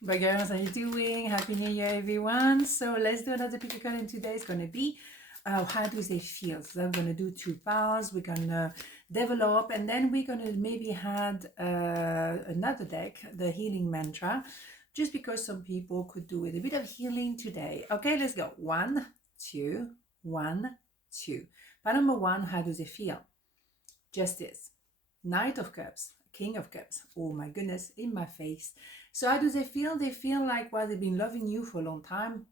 Bye girls, how you doing? Happy New Year, everyone. So let's do another pick a card, and today is going to be how do they feel? So I'm going to do 2 piles. We're going to develop, and then we're going to maybe add another deck, the healing mantra, just because some people could do with a bit of healing today. Okay, let's go. 1, 2, 1, 2. Pile number 1, how do they feel? Justice. Knight of Cups, King of Cups. Oh my goodness, in my face. So how do they feel? They feel like, well, they've been loving you for a long time.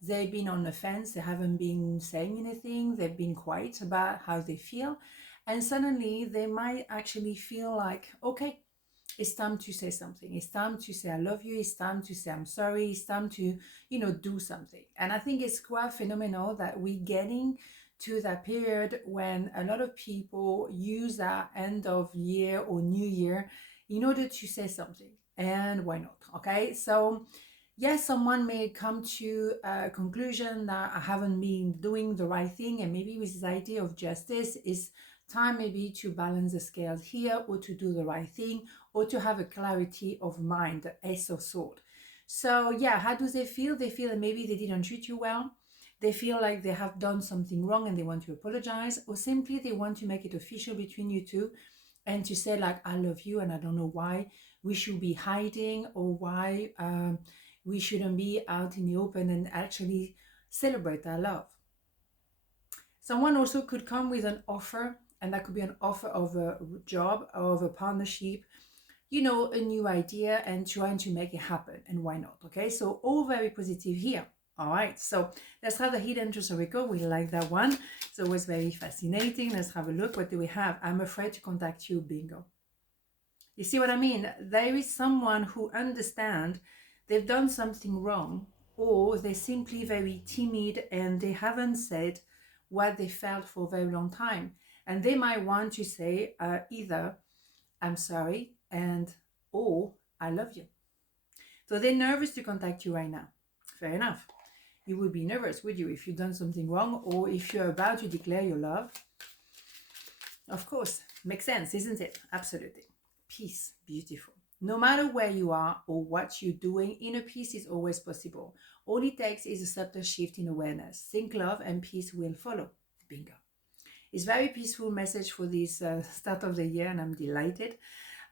They've been on the fence. They haven't been saying anything. They've been quiet about how they feel. And suddenly they might actually feel like, okay, it's time to say something. It's time to say I love you. It's time to say I'm sorry. It's time to, do something. And I think it's quite phenomenal that we're getting to that period when a lot of people use that end of year or new year in order to say something. And why not? Okay. So yes, someone may come to a conclusion that I haven't been doing the right thing, and maybe with this idea of justice is time maybe to balance the scales here, or to do the right thing, or to have a clarity of mind, the Ace of Sword. So yeah, how do they feel? They feel that maybe they didn't treat you well. They feel like they have done something wrong and they want to apologize, or simply they want to make it official between you two and to say like, I love you and I don't know why we should be hiding, or why we shouldn't be out in the open and actually celebrate our love. Someone also could come with an offer, and that could be an offer of a job, of a partnership, a new idea, and trying to make it happen. And why not? Okay, so all very positive here. All right, so let's have the hidden truth record. We like that one. It's always very fascinating. Let's have a look. What do we have? I'm afraid to contact you. Bingo. You see what I mean? There is someone who understands they've done something wrong, or they're simply very timid and they haven't said what they felt for a very long time. And they might want to say either I'm sorry and or I love you. So they're nervous to contact you right now. Fair enough. You would be nervous, would you, if you've done something wrong, or if you're about to declare your love? Of course, makes sense, isn't it? Absolutely. Peace, beautiful. No matter where you are or what you're doing, inner peace is always possible. All it takes is a subtle shift in awareness. Think love and peace will follow. Bingo. It's a very peaceful message for this start of the year, and I'm delighted.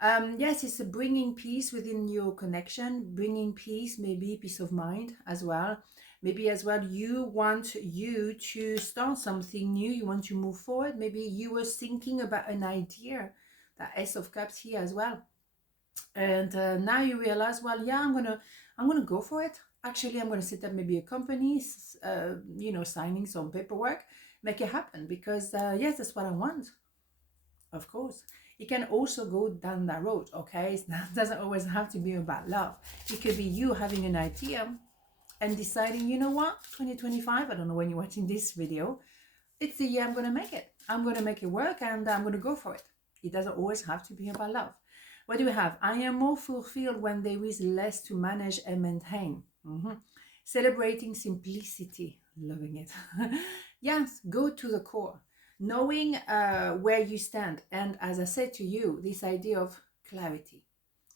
Yes, it's a bringing peace within your connection, bringing peace, maybe peace of mind as well. Maybe as well you want you to start something new, you want to move forward. Maybe you were thinking about an idea, that Ace of Cups here as well. And now you realize, well, yeah, I'm gonna go for it. Actually, I'm gonna set up maybe a company, signing some paperwork, make it happen, because yes, that's what I want. Of course, it can also go down that road. Okay, it doesn't always have to be about love. It could be you having an idea and deciding, you know what, 2025, I don't know when you're watching this video, it's the year I'm going to make it. I'm going to make it work, and I'm going to go for it. It doesn't always have to be about love. What do we have? I am more fulfilled when there is less to manage and maintain. Celebrating simplicity. Loving it. Yes, go to the core. Knowing where you stand. And as I said to you, this idea of clarity.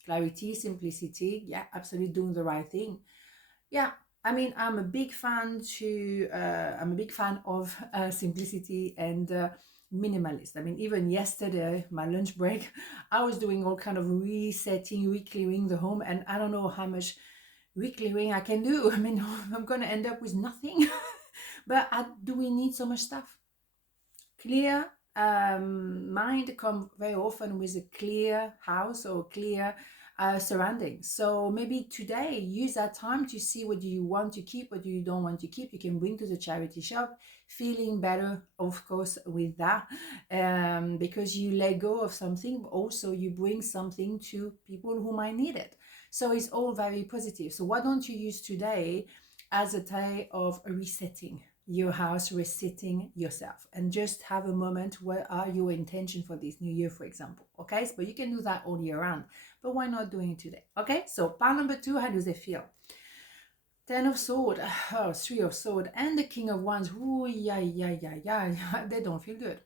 Clarity, simplicity. Yeah, absolutely doing the right thing. Yeah, I mean, I'm a big fan of simplicity and minimalist. I mean, even yesterday, my lunch break, I was doing all kind of resetting, re-clearing the home, and I don't know how much re-clearing I can do. I mean, I'm gonna end up with nothing. But do we need so much stuff? Clear mind come very often with a clear house or clear surroundings. So maybe today use that time to see what do you want to keep, what do you don't want to keep. You can bring to the charity shop, feeling better, of course, with that, because you let go of something, but also you bring something to people who might need it. So it's all very positive. So why don't you use today as a day of resetting your house, resetting yourself, and just have a moment. What are your intention for this new year, for example? Okay, but you can do that all year round, but why not doing it today? Okay, so pile number 2, how does it feel? 10 of Sword, 3 of Sword, and the King of Wands. Ooh, yeah, they don't feel good.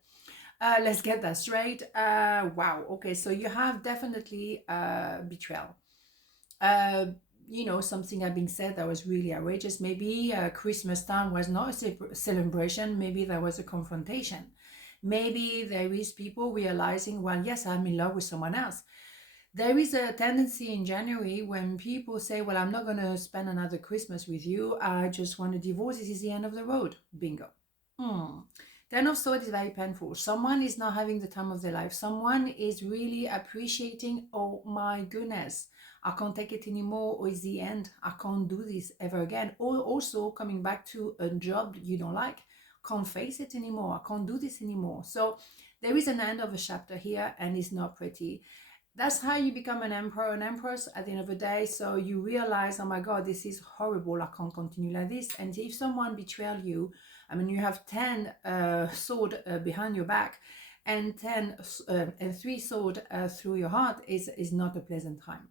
Let's get that straight. Wow, okay, so you have definitely betrayal. you know, something had been said that was really outrageous. Maybe Christmas time was not a celebration. Maybe there was a confrontation. Maybe there is people realizing, well, yes, I'm in love with someone else. There is a tendency in January when people say, well, I'm not going to spend another Christmas with you. I just want to divorce. This is the end of the road. Bingo. Ten of Swords is very painful. Someone is not having the time of their life. Someone is really appreciating, oh my goodness, I can't take it anymore, or it's the end. I can't do this ever again. Or also coming back to a job you don't like. Can't face it anymore. I can't do this anymore. So there is an end of a chapter here, and it's not pretty. That's how you become an emperor, an empress at the end of the day. So you realize, oh my God, this is horrible. I can't continue like this. And if someone betrayed you, I mean, you have 10 sword behind your back and 3 sword through your heart is not a pleasant time.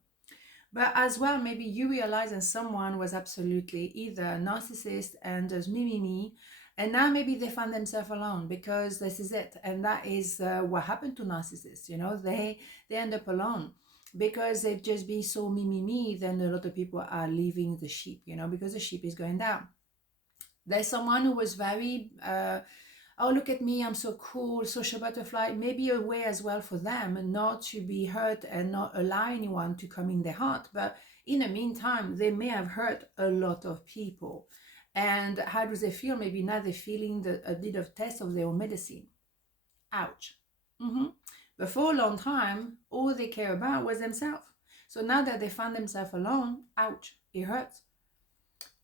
But as well, maybe you realize that someone was absolutely either a narcissist and just me, and now maybe they find themselves alone because this is it. And that is what happened to narcissists, you know, they end up alone because they've just been so me, then a lot of people are leaving the sheep, you know, because the sheep is going down. There's someone who was very, oh, look at me, I'm so cool, social butterfly, maybe a way as well for them not to be hurt and not allow anyone to come in their heart. But in the meantime, they may have hurt a lot of people. And how do they feel? Maybe now they're feeling a bit of test of their own medicine. Ouch. But for a long time, all they care about was themselves. So now that they find themselves alone, ouch, it hurts.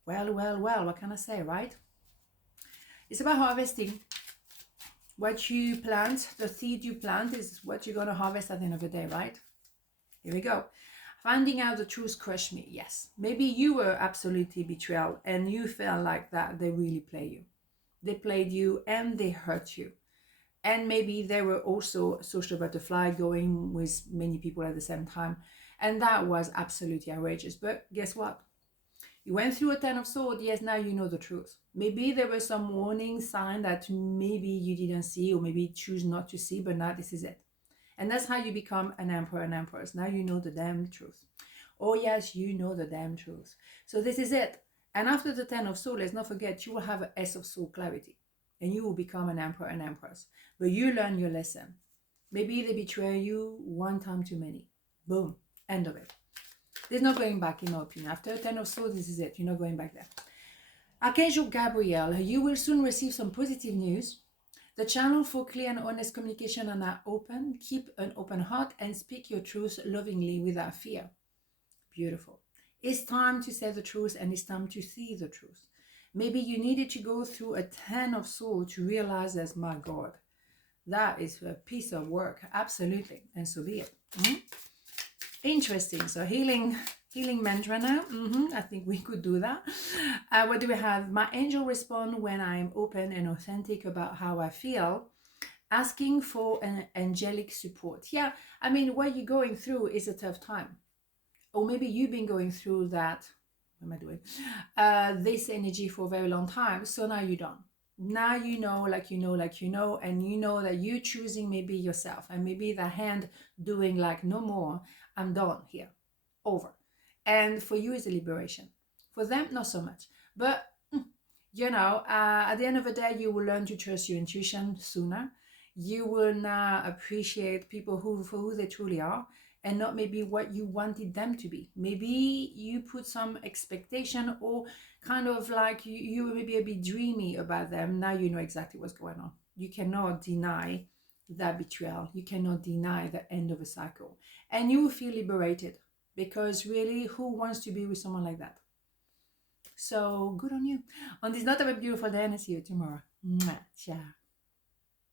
Well, what can I say, right? It's about harvesting. What you plant, the seed you plant is what you're going to harvest at the end of the day, right? Here we go. Finding out the truth crushed me. Yes, maybe you were absolutely betrayed and you felt like that they really play you. They played you and they hurt you. And maybe they were also a social butterfly going with many people at the same time. And that was absolutely outrageous. But guess what? You went through a 10 of Swords. Yes, now you know the truth. Maybe there was some warning sign that maybe you didn't see or maybe choose not to see, but now this is it. And that's how you become an emperor and empress. Now you know the damn truth. Oh yes, you know the damn truth. So this is it. And after the 10 of Swords, let's not forget, you will have an S of Swords clarity. And you will become an emperor and empress. But you learn your lesson. Maybe they betray you one time too many. Boom. End of it. There's no going back, in my opinion. After 10 of Swords, this is it. You're not going back there. Archangel Gabriel, you will soon receive some positive news. The channel for clear and honest communication are now open. Keep an open heart and speak your truth lovingly without fear. Beautiful. It's time to say the truth and it's time to see the truth. Maybe you needed to go through a 10 of Swords to realize that, my God, that is a piece of work. Absolutely. And so be it. Interesting. So healing mantra now. I think we could do that. What do we have? My angel respond when I'm open and authentic about how I feel. Asking for an angelic support. Yeah, I mean, what you're going through is a tough time. Or maybe you've been going through that, what am I doing? This energy for a very long time. So now you don't. Now you know, and you know that you're choosing maybe yourself. And maybe the hand doing like, no more, I'm done here. Over. And for you, it's a liberation. For them, not so much. But, you know, at the end of the day, you will learn to trust your intuition sooner. You will now appreciate people for who they truly are and not maybe what you wanted them to be. Maybe you put some expectation or kind of like you were maybe a bit dreamy about them. Now you know exactly what's going on. You cannot deny that betrayal. You cannot deny the end of a cycle. And you will feel liberated because really, who wants to be with someone like that? So good on you. On this note, have a beautiful day and I'll see you tomorrow. Mwah. Ciao.